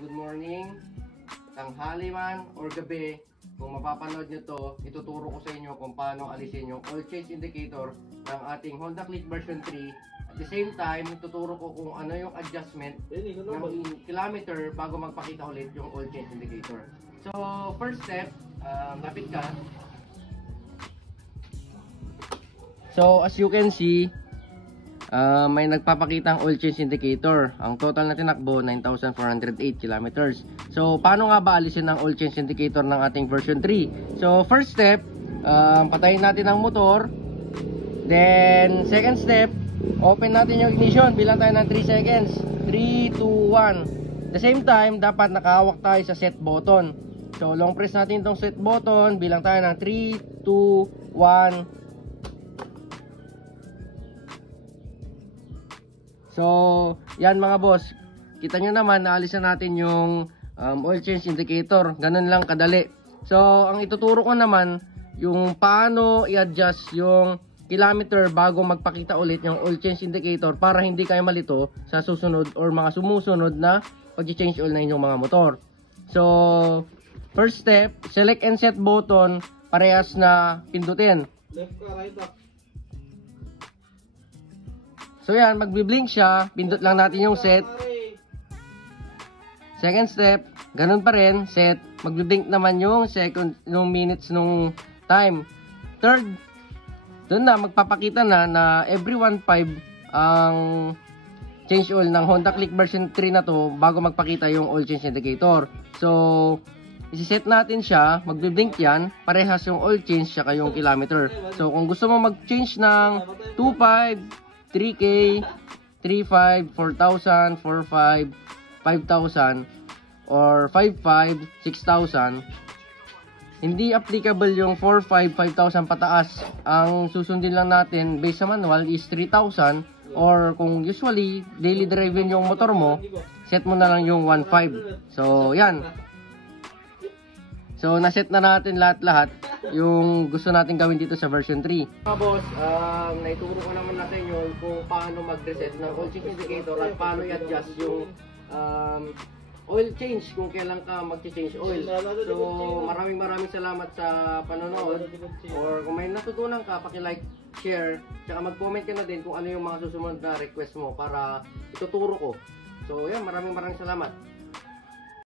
good morning, tanghali man or gabi. Kung mapapanood nyo to, ituturo ko sa inyo kung paano alisin yung oil change indicator ng ating Honda Click version 3. At the same time, tuturo ko kung ano yung adjustment ng kilometer bago magpakita ulit yung oil change indicator. So, first step, lapit ka. So, as you can see, may nagpapakitang oil change indicator. Ang total na tinakbo, 9,408 kilometers. So, paano nga ba alisin ang oil change indicator ng ating version 3? So, first step, patayin natin ang motor. Then, second step, open natin yung ignition. Bilang tayo ng 3 seconds. 3, 2, 1. The same time, dapat nakahawak tayo sa set button. So, long press natin itong set button. Bilang tayo ng 3, 2, 1. So, yan mga boss. Kita nyo naman, naalis na natin yung oil change indicator. Ganun lang kadali. So, ang ituturo ko naman, yung paano i-adjust yung kilometer bago magpakita ulit yung oil change indicator para hindi kayo malito sa susunod or mga sumusunod na pag-change oil na inyong mga motor. So, first step, select and set button, parehas na pindutin. Left ka, right ka. So yan, magbi-blink siya, pindot lang natin yung set. Second step, ganun pa rin, set, magbi-blink naman yung second, yung minutes nung time. Third, doon na magpapakita na every 1.5 ang change oil ng Honda Click version 3 na to bago magpakita yung oil change indicator. So, isi-set natin siya, magbi-blink yan, parehas yung oil change saka yung kilometer. So, kung gusto mo mag-change ng 2.5, 3K, 3.5, 4,000, 4.5, 5,000, or 5.5, 6,000, hindi applicable yung 4.5, 5,000 pataas. Ang susundin lang natin based sa manual is 3,000, or kung usually daily drive yung motor mo, set mo na lang yung 1.5. So, yan. So, naset na natin lahat-lahat yung gusto natin gawin dito sa version 3. Mga boss, naituro ko naman na sa inyo kung paano mag-reset ng oil change indicator at paano i-adjust yung oil change kung kailan ka mag-change oil. So, maraming salamat sa panonood. Or kung may natutunan ka, paki-like, share, tsaka mag-comment ka na din kung ano yung mga susunod na request mo para ituturo ko. So, yan, maraming salamat.